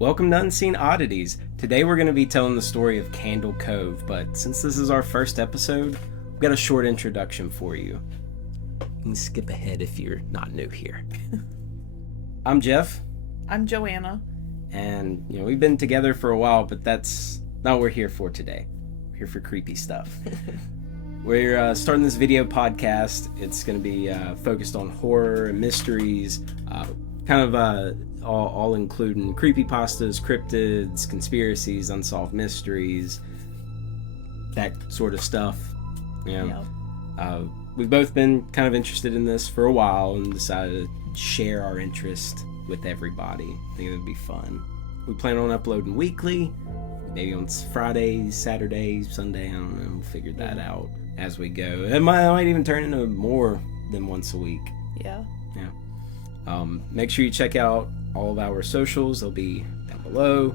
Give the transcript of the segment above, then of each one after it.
Welcome to Unseen Oddities. Today we're going to be telling the story of Candle Cove, but since this is our first episode, we've got a short introduction for you. You can skip ahead if you're not new here. I'm Jeff. I'm Joanna. And, we've been together for a while, but that's not what we're here for today. We're here for creepy stuff. We're starting this video podcast. It's going to be focused on horror and mysteries, all including creepypastas, cryptids, conspiracies, unsolved mysteries, that sort of stuff. We've both been kind of interested in this for a while and decided to share our interest with everybody. I think it would be fun. We plan on uploading weekly, maybe on Fridays, Saturdays, Sunday, I don't know. We'll figure that out as we go. It might even turn into more than once a week. Yeah. Make sure you check out all of our socials. They'll be down below.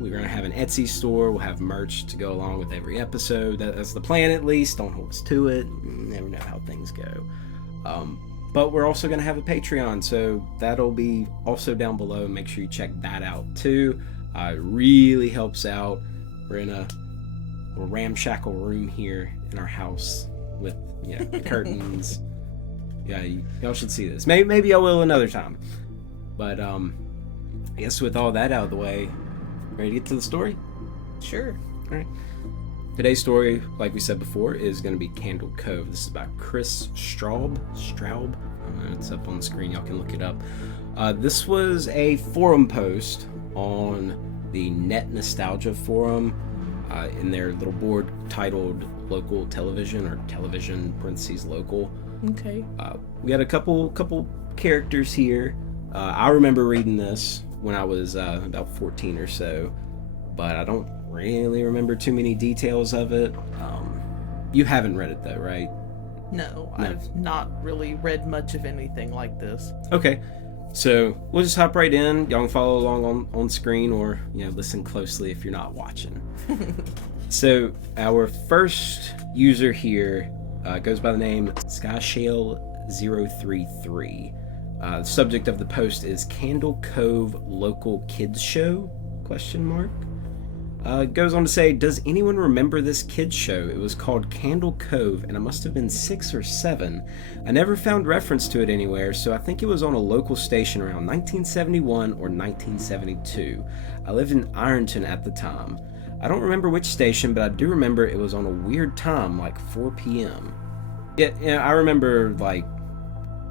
We're going to have an Etsy store. We'll have merch to go along with every episode. That's the plan, at least. Don't hold us to it. You never know how things go. But we're also going to have a Patreon, so that'll be also down below. Make sure you check that out, too. It really helps out. We're in a ramshackle room here in our house with curtains. Yeah, y'all should see this. Maybe I will another time. But I guess with all that out of the way, ready to get to the story? Sure. All right. Today's story, like we said before, is going to be Candle Cove. This is by Chris Straub. It's up on the screen. Y'all can look it up. This was a forum post on the Net Nostalgia forum in their little board titled Local Television, or Television parentheses Local. Okay. We got a couple characters here. I remember reading this when I was about 14 or so, but I don't really remember too many details of it. You haven't read it though, right? No, I've not really read much of anything like this. Okay, so we'll just hop right in. Y'all can follow along on screen, or listen closely if you're not watching. So our first user here goes by the name Skyshale033. The subject of the post is Candle Cove Local Kids Show? ? Goes on to say, does anyone remember this kids show? It was called Candle Cove, and I must have been 6 or 7. I never found reference to it anywhere, so I think it was on a local station around 1971 or 1972. I lived in Ironton at the time. I don't remember which station, but I do remember it was on a weird time, like 4 p.m. Yeah, I remember,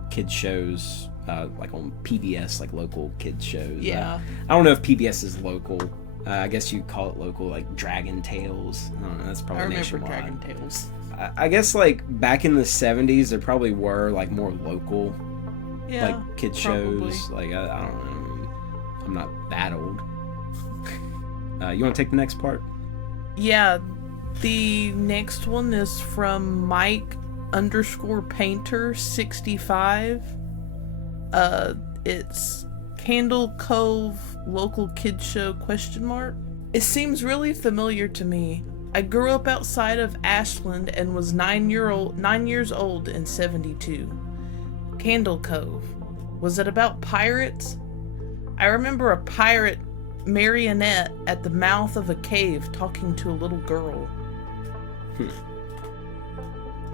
kids shows, on PBS, local kids shows. Yeah. I don't know if PBS is local. I guess you'd call it local, like Dragon Tales. I don't know, that's probably nationwide. I remember Dragon Tales. I guess, back in the 70s, there probably were, more local, kids probably. shows. I don't know. I'm not that old. You want to take the next part? Yeah, the next one is from Mike_Painter65. It's Candle Cove Local Kids Show ? It seems really familiar to me. I grew up outside of Ashland and was 9 years old in 72. Candle Cove. Was it about pirates? I remember a pirate marionette at the mouth of a cave talking to a little girl.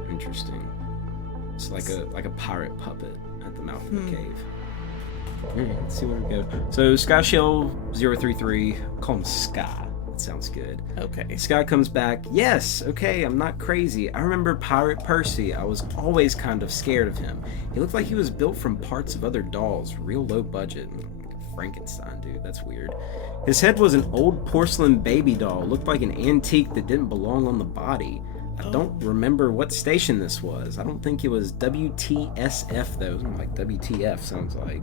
Interesting. It's like a pirate puppet at the mouth of a cave. Alright, let's see where we go. So Skyshell033, call him Sky. That sounds good. Okay. Sky comes back. Yes, okay, I'm not crazy. I remember Pirate Percy. I was always kind of scared of him. He looked like he was built from parts of other dolls. Real low budget. Like a Frankenstein, dude. That's weird. His head was an old porcelain baby doll. Looked like an antique that didn't belong on the body. I don't remember what station this was. I don't think it was WTSF, though. Like WTF sounds like.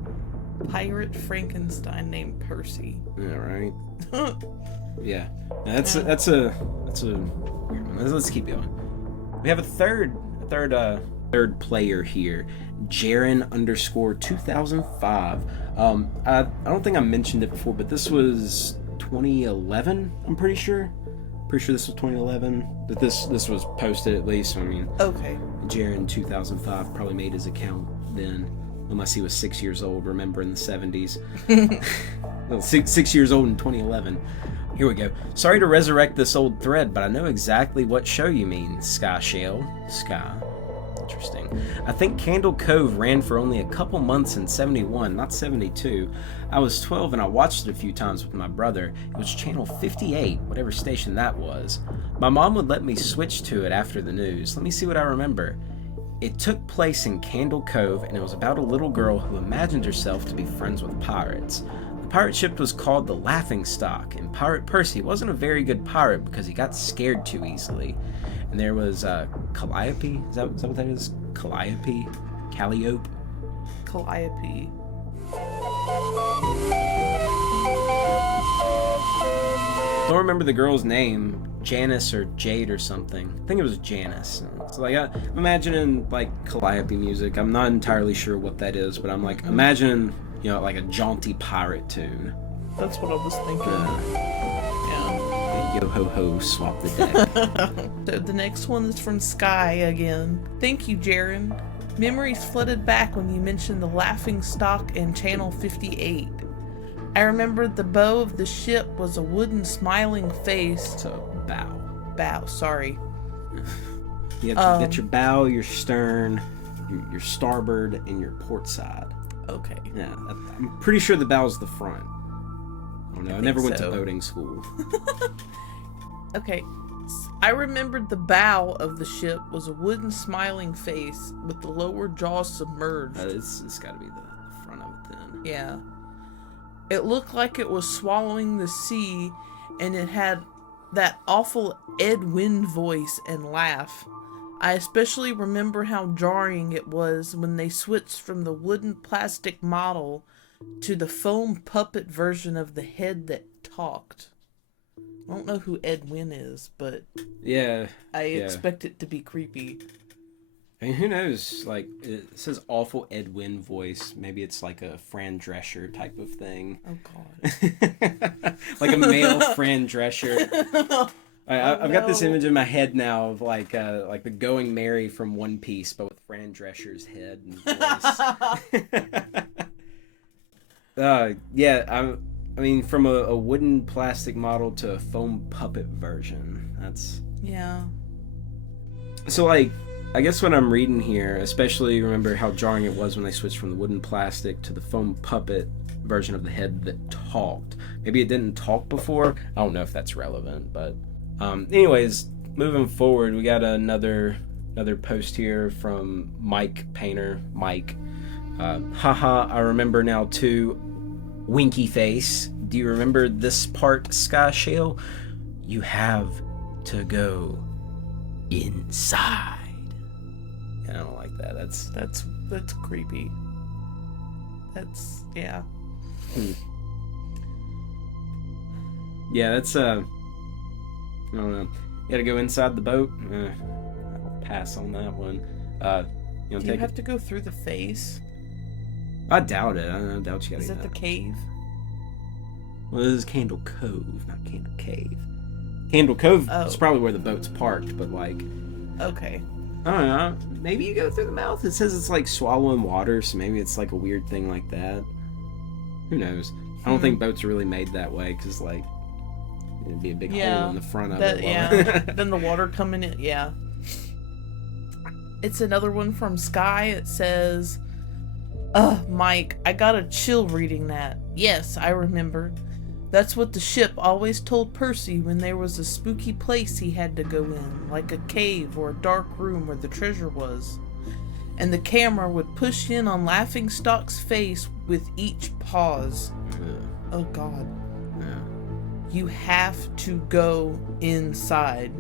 Pirate Frankenstein named Percy. Yeah, right? Yeah. That's a weird one. Let's keep going. We have a third player here. Jaren_2005. I don't think I mentioned it before, but this was 2011, I'm pretty sure. Pretty sure this was 2011. That this was posted, at least. I mean, Okay. Jaren 2005 probably made his account then. unless he was 6 years old. Remember in the 70s. Well, 6 years old in 2011. Here we go. Sorry to resurrect this old thread, but I know exactly what show you mean, Sky Shale. Sky. Interesting. I think Candle Cove ran for only a couple months in 71, not 72. I was 12 and I watched it a few times with my brother. It was channel 58, whatever station that was. My mom would let me switch to it after the news. Let me see what I remember. It took place in Candle Cove, and it was about a little girl who imagined herself to be friends with pirates. The pirate ship was called the Laughing Stock, and Pirate Percy wasn't a very good pirate because he got scared too easily. And there was Calliope. Is that what that is? Calliope? Calliope? Calliope. Don't remember the girl's name. Janice or Jade or something. I think it was Janice. So like, I'm imagining like Calliope music. I'm not entirely sure what that is, but I'm like imagining, like a jaunty pirate tune. That's what I was thinking. Yeah. Yo ho ho, swap the deck. So the next one is from Sky again. Thank you, Jaren. Memories flooded back when you mentioned the Laughing Stock and Channel 58. I remembered the bow of the ship was a wooden smiling face. It's a bow. Bow, sorry. You have to get your bow, your stern, your starboard, and your port side. Okay. Yeah, I'm pretty sure the bow's the front. I don't know. I never went to boating school. Okay. I remembered the bow of the ship was a wooden smiling face with the lower jaw submerged. It's got to be the front of it then. Yeah. It looked like it was swallowing the sea, and it had that awful Ed Wynn voice and laugh. I especially remember how jarring it was when they switched from the wooden plastic model to the foam puppet version of the head that talked. I don't know who Ed Wynn is, but yeah, I expect it to be creepy. I mean, who knows? Like, it says awful Ed Wynn voice. Maybe it's like a Fran Drescher type of thing. Oh, God. Like a male Fran Drescher. I've got this image in my head now of like the Going Merry from One Piece, but with Fran Drescher's head and voice. I mean, from a wooden plastic model to a foam puppet version. That's... Yeah. So, like, I guess when I'm reading here, especially remember how jarring it was when they switched from the wooden plastic to the foam puppet version of the head that talked. Maybe it didn't talk before. I don't know if that's relevant, but anyways, moving forward, we got another post here from Mike Painter. Mike, haha, I remember now too. Winky face. Do you remember this part, Sky Shale? You have to go inside. I don't like that. That's creepy. That's, yeah. Yeah, that's I don't know. You gotta go inside the boat. I'll pass on that one. Do you have to go through the face? I doubt it. I doubt you gotta. Is it the cave? Well, this is Candle Cove, not Candle Cave. Candle Cove is probably where the boat's parked, but like... Okay. I don't know. Maybe you go through the mouth. It says it's like swallowing water, so maybe it's like a weird thing like that. Who knows? I don't think boats are really made that way, because like it'd be a big hole in the front of it. Yeah. Then the water coming in. Yeah. It's another one from Sky. It says, Mike, I got a chill reading that. Yes, I remember. That's what the ship always told Percy when there was a spooky place he had to go in, like a cave or a dark room where the treasure was. And the camera would push in on Laughingstock's face with each pause. Oh, God. Yeah. You have to go inside.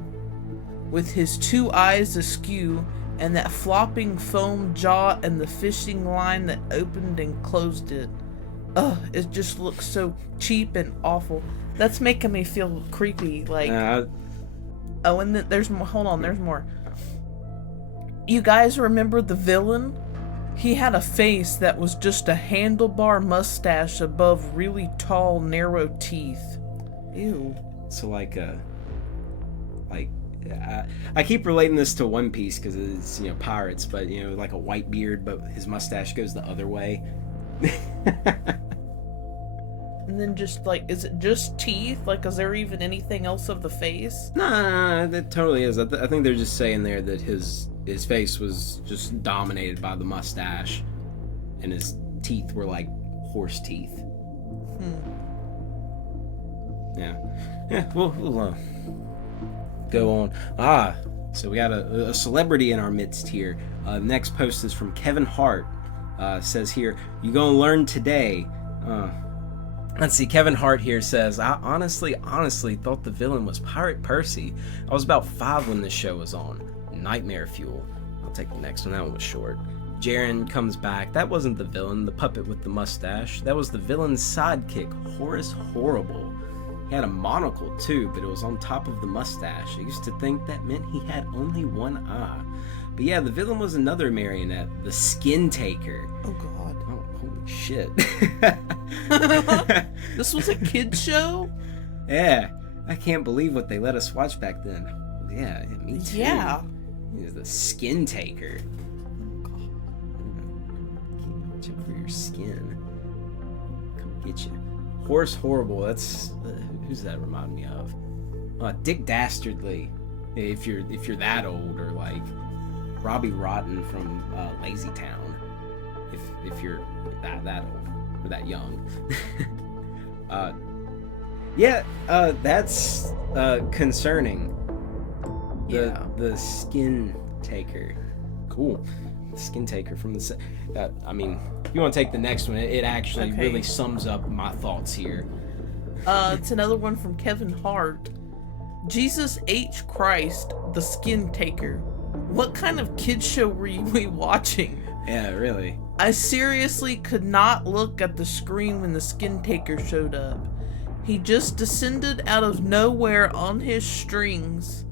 With his two eyes askew, and that flopping foam jaw and the fishing line that opened and closed it. Ugh, it just looks so cheap and awful. That's making me feel creepy, like... Oh, and then there's more. Hold on, there's more. You guys remember the villain? He had a face that was just a handlebar mustache above really tall, narrow teeth. Ew. So like I keep relating this to One Piece because it's, pirates, but, like a white beard, but his mustache goes the other way. And then just like, is it just teeth? Like, is there even anything else of the face? Nah, that totally is. I think they're just saying there that his face was just dominated by the mustache, and his teeth were like horse teeth. Yeah. We'll go on. So we got a celebrity in our midst here. Next post is from Kevin Hart. Says here, you gonna learn today. Let's see, Kevin Hart here says, I honestly thought the villain was Pirate Percy. I was about 5 when this show was on. Nightmare fuel. I'll take the next one, that one was short. Jaren comes back. That wasn't the villain, the puppet with the mustache. That was the villain's sidekick, Horace Horrible. He had a monocle too, but it was on top of the mustache. I used to think that meant he had only one eye. But yeah, the villain was another marionette, the Skin Taker. Oh god. Oh, holy shit. This was a kid's show? Yeah, I can't believe what they let us watch back then. Yeah, me too. Yeah. He was the Skin Taker. Keep watching for your skin. Come get you. Horace Horrible, that's... who's that remind me of? Dick Dastardly, if you're that old, or like Robbie Rotten from Lazy Town, if you're that old or that young. That's concerning. The Skin Taker, cool. The Skin Taker from the you want to take the next one? It actually really sums up my thoughts here. It's another one from Kevin Hart. Jesus H. Christ, the Skin Taker. What kind of kid show were we watching? Yeah, really. I seriously could not look at the screen when the Skin Taker showed up. He just descended out of nowhere on his strings.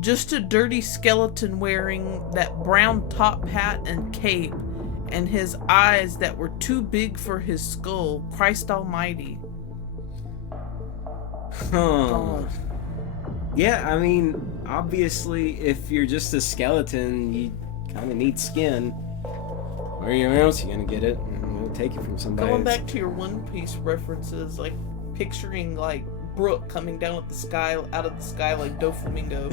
Just a dirty skeleton wearing that brown top hat and cape, and his eyes that were too big for his skull. Christ almighty. God. Yeah, I mean, obviously, if you're just a skeleton, you kind of need skin. Where else are you gonna get it? We'll take it from somebody. Going back to your One Piece references, like picturing like Brook coming down with the sky, out of the sky like Doflamingo.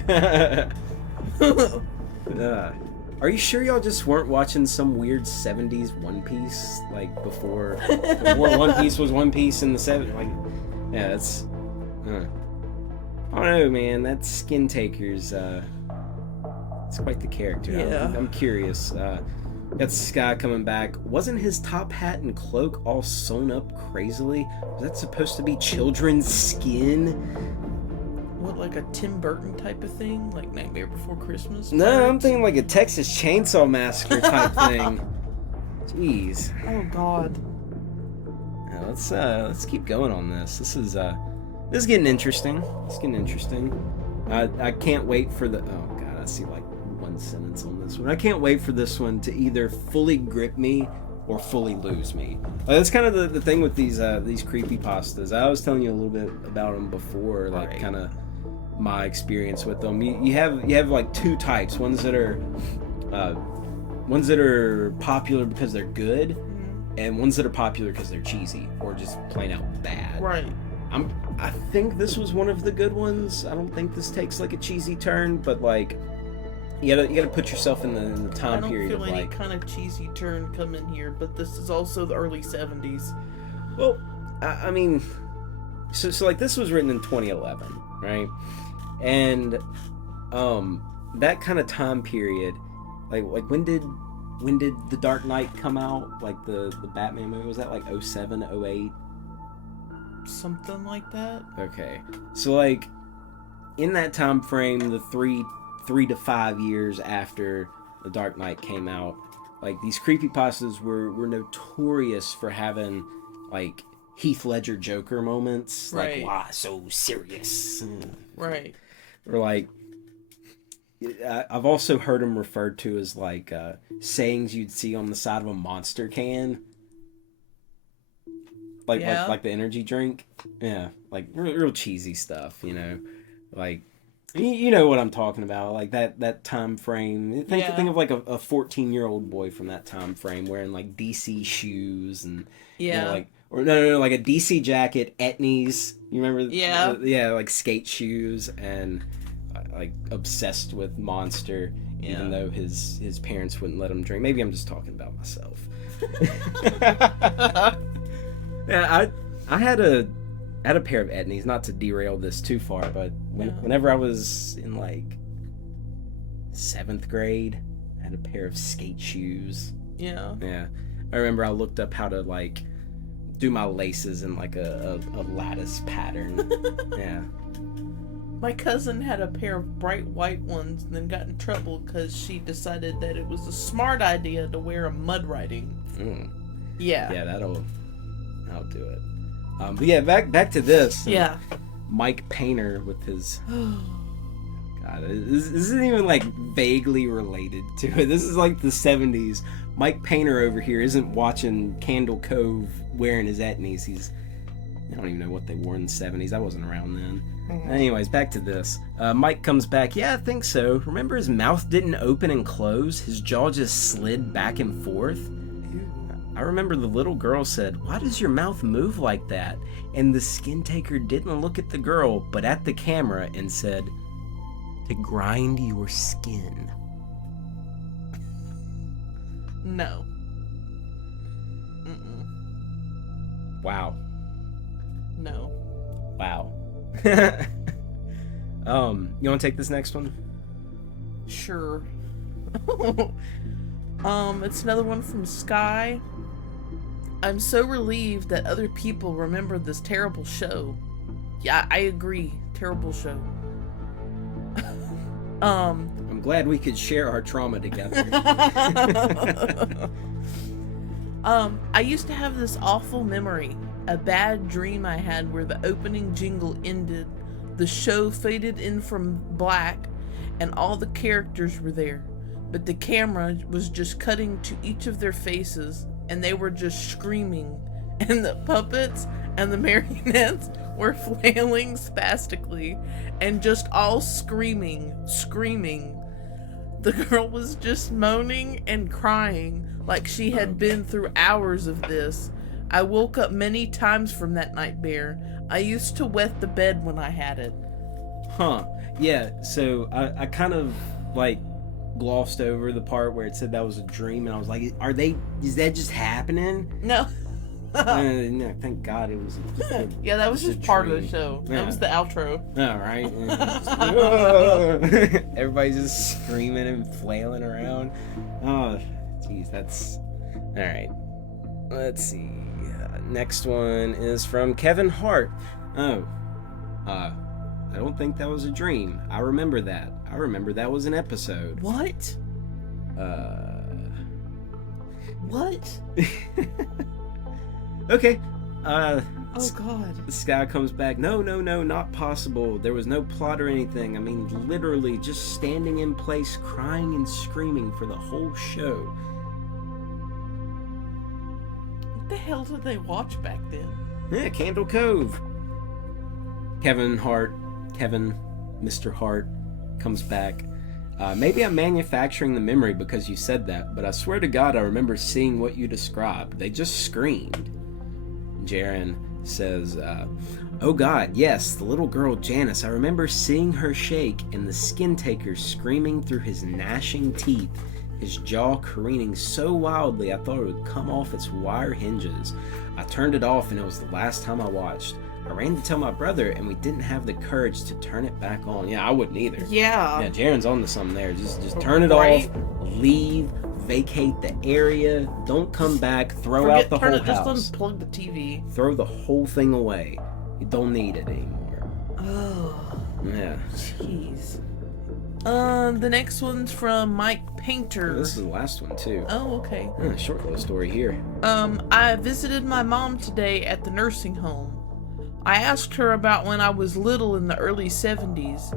Are you sure y'all just weren't watching some weird 70s One Piece, like before One Piece was One Piece in the 70s? Like, yeah, that's... I don't know, man. That Skin Taker's, it's quite the character. Yeah. I'm curious. Got Sky coming back. Wasn't his top hat and cloak all sewn up crazily? Was that supposed to be children's skin? What, like a Tim Burton type of thing? Like Nightmare Before Christmas? No, I'm thinking like a Texas Chainsaw Massacre type thing. Jeez. Oh God. Now, let's keep going on this. This is getting interesting. It's getting interesting. I can't wait for the... Oh God, I see like one sentence on this one. I can't wait for this one to either fully grip me or fully lose me. That's kind of the thing with these creepypastas. I was telling you a little bit about them before, like right. kind of my experience with them. You have like two types. Ones that are popular because they're good, and ones that are popular because they're cheesy or just plain out bad. Right. I think this was one of the good ones. I don't think this takes like a cheesy turn, but like you gotta put yourself in the time period. I don't feel any like, kind of cheesy turn coming here, but this is also the early 70s. Well, I mean, so like this was written in 2011, right? And that kind of time period, like when did The Dark Knight come out? Like the Batman movie, was that like 07, 08? Something like that. Okay, so like in that time frame, the three to 5 years after The Dark Knight came out, like these creepypastas were notorious for having like Heath Ledger Joker moments, right. Like why so serious, right? Or like I've also heard them referred to as like sayings you'd see on the side of a Monster can. Like the energy drink, yeah, like real cheesy stuff, like You know what I'm talking about, like that time frame. Think Yeah. think of like a 14-year-old boy from that time frame wearing like DC shoes and Yeah. like or no, like a DC jacket, Etnies. You remember? Yeah. Yeah, like skate shoes and like obsessed with Monster, even Yeah. though his parents wouldn't let him drink. Maybe I'm just talking about myself. Yeah, I had a pair of Etnies. Not to derail this too far, but Yeah. whenever I was in like 7th grade, I had a pair of skate shoes. Yeah. Yeah, I remember I looked up how to like do my laces in like a lattice pattern. Yeah. My cousin had a pair of bright white ones and then got in trouble because she decided that it was a smart idea to wear a mud riding. Mm. Yeah. Yeah, that'll do it. But yeah, back to this. Yeah. Mike Painter with his God, this isn't even like vaguely related to it. This is like the 70s. Mike Painter over here isn't watching Candle Cove wearing his Etnies. I don't even know what they wore in the 70s. I wasn't around then. Anyways, back to this. Mike comes back. Yeah, I think so. Remember his mouth didn't open and close? His jaw just slid back and forth? I remember the little girl said, "Why does your mouth move like that?" And the skin taker didn't look at the girl, but at the camera and said, "To grind your skin." No. Mm-mm. Wow. No. Wow. You want to take this next one? Sure. It's another one from Sky. I'm so relieved that other people remember this terrible show. Yeah, I agree. Terrible show. I'm glad we could share our trauma together. I used to have this awful memory, a bad dream I had where the opening jingle ended, the show faded in from black, and all the characters were there, but the camera was just cutting to each of their faces, and they were just screaming, and the puppets and the marionettes were flailing spastically, and just all screaming. The girl was just moaning and crying like she had been through hours of this. I woke up many times from that nightmare. I used to wet the bed when I had it. Huh. Yeah, so I kind of like glossed over the part where it said that was a dream, and I was like, is that just happening? No. No, thank God it was. Yeah, that was just a part of the dream. show. Yeah. That was the outro. All right. Everybody's just screaming and flailing around. Oh, jeez, that's all right. Let's see. Next one is from Kevin Hart. Oh, I don't think that was a dream. I remember that. I remember that was an episode. What? What? Okay. Oh God. This guy comes back. No, not possible. There was no plot or anything. I mean, literally just standing in place, crying and screaming for the whole show. What the hell did they watch back then? Yeah, Candle Cove. Kevin, Mr. Hart, comes back. Maybe I'm manufacturing the memory because you said that, but I swear to God I remember seeing what you described. They just screamed. Jaren says, "Oh God, yes, the little girl Janice. I remember seeing her shake and the skin taker screaming through his gnashing teeth, his jaw careening so wildly I thought it would come off its wire hinges. I turned it off and it was the last time I watched. I ran to tell my brother and we didn't have the courage to turn it back on." Yeah, I wouldn't either. Yeah. Yeah, Jaren's on to something there. Just turn it Right? off, leave, vacate the area, don't come back, throw out the turn whole it, house. Just unplug the TV. Throw the whole thing away. You don't need it anymore. Oh, Yeah. jeez. The next one's from Mike Painter. This is the last one too. Oh, okay. Short little story here. I visited my mom today at the nursing home. I asked her about when I was little in the early 70s,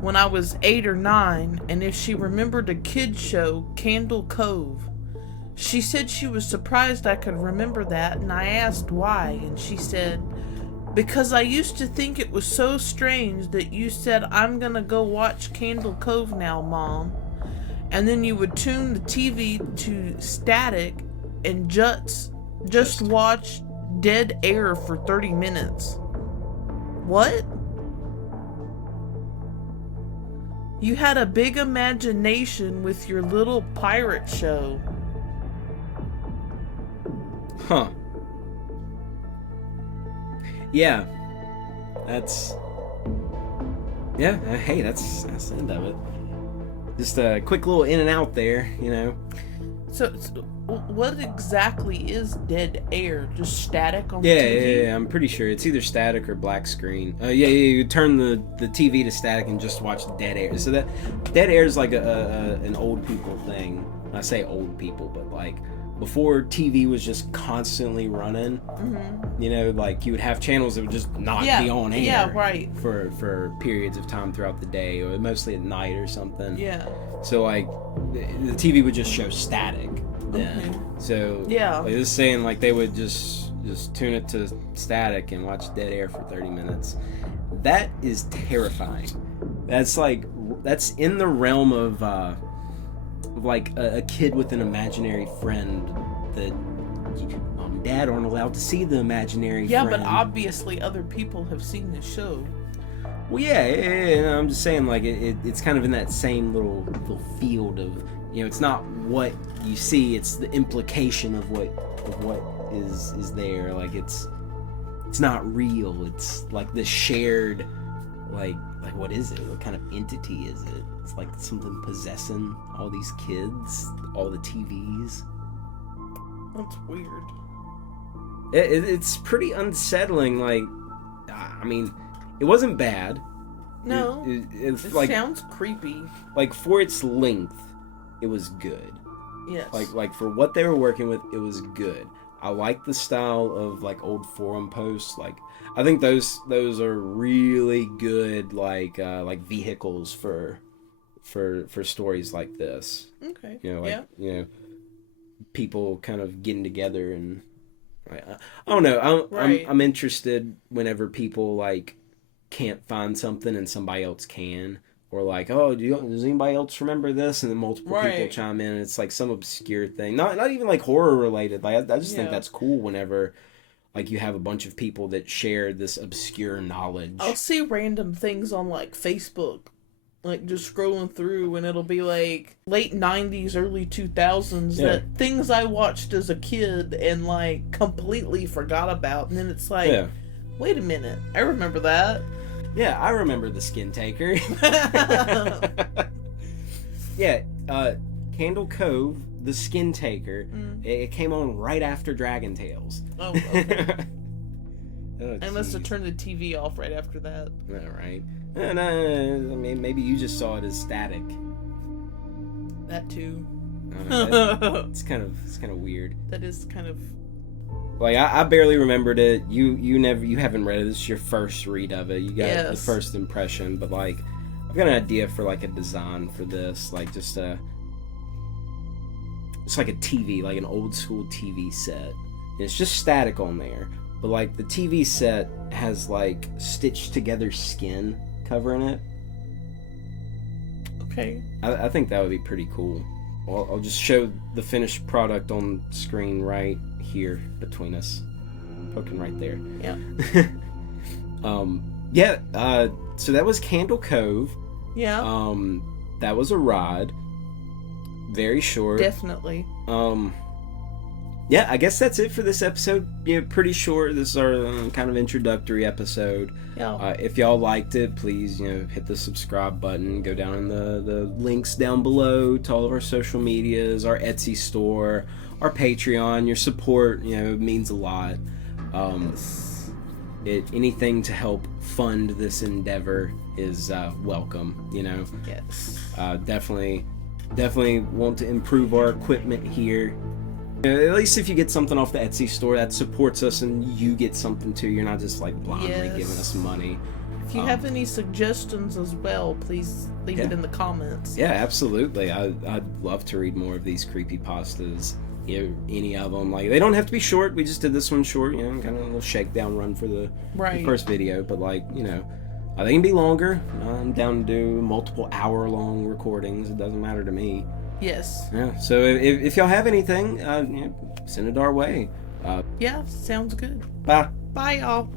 when I was 8 or 9, and if she remembered a kid's show, Candle Cove. She said she was surprised I could remember that, and I asked why, and she said, Because I used to think it was so strange that you said, "I'm gonna go watch Candle Cove now, Mom." And then you would tune the TV to static and just watch dead air for 30 minutes. What? You had a big imagination with your little pirate show. Huh. Yeah. That's... Yeah, hey, that's the end of it. Just a quick little in and out there, you know. So what exactly is dead air? Just static on the TV? Yeah, I'm pretty sure it's either static or black screen. You turn the TV to static and just watch dead air. So that dead air is like an old people thing. I say old people, but like before TV was just constantly running. Mm-hmm. You know, like you would have channels that would just not be on air. Yeah, right. For periods of time throughout the day, or mostly at night or something. Yeah. So like the TV would just show static then. Mm-hmm. So yeah, like this saying like they would just tune it to static and watch dead air for 30 minutes. That is terrifying. That's in the realm of like a kid with an imaginary friend that mom and dad aren't allowed to see the imaginary friend. Yeah, but obviously other people have seen the show. Well, yeah, I'm just saying, like, it's kind of in that same little field of, you know, it's not what you see, it's the implication of what is there. Like, it's not real. It's like this shared, like what is it? What kind of entity is it? It's like something possessing all these kids, all the TVs. That's weird. It's pretty unsettling. Like, I mean, it wasn't bad. No, it like, sounds creepy. Like for its length, it was good. Yes. Like for what they were working with, it was good. I like the style of like old forum posts. Like I think those are really good. Like vehicles for stories like this. Okay. You know, you know, people kind of getting together and I don't know. I'm interested whenever people like can't find something and somebody else can, or like, oh, does anybody else remember this? And then multiple people chime in and it's like some obscure thing, not even like horror related. Like I just think that's cool whenever like you have a bunch of people that share this obscure knowledge. I'll see random things on like Facebook, like just scrolling through, and it'll be like late 90s, early 2000s, that things I watched as a kid and like completely forgot about, and then it's like, wait a minute, I remember that. Yeah, I remember the Skin Taker. Candle Cove, the Skin Taker. It came on right after Dragon Tales. Oh, okay. I must have turned the TV off right after that. All right. And I mean, maybe you just saw it as static. That too. It's kind of weird. That is kind of. Like I barely remembered it. You haven't read it. This is your first read of it. You got the first impression, but like I've got an idea for like a design for this, like just it's like a TV, like an old school TV set. And it's just static on there, but like the TV set has like stitched together skin covering it. Okay. I think that would be pretty cool. I'll just show the finished product on screen right here between us, poking right there. Yeah. So that was Candle Cove. Yeah. That was a ride. Very short. Definitely. Yeah, I guess that's it for this episode. Yeah, pretty short. This is our kind of introductory episode. Yeah. If y'all liked it, please, hit the subscribe button. Go down in the links down below to all of our social medias, our Etsy store, our Patreon. Your support, means a lot. Anything to help fund this endeavor is welcome. Yes. Definitely want to improve our equipment here. At least if you get something off the Etsy store, that supports us and you get something too. You're not just like blindly giving us money. If you have any suggestions as well, please leave it in the comments. Yeah, absolutely. I'd love to read more of these creepypastas. any of them. Like, they don't have to be short. We just did this one short, kind of a little shakedown run for the first video. But they can be longer. I'm down to do multiple hour-long recordings. It doesn't matter to me. Yes. Yeah. So if y'all have anything, send it our way. Yeah, sounds good. Bye. Bye, y'all.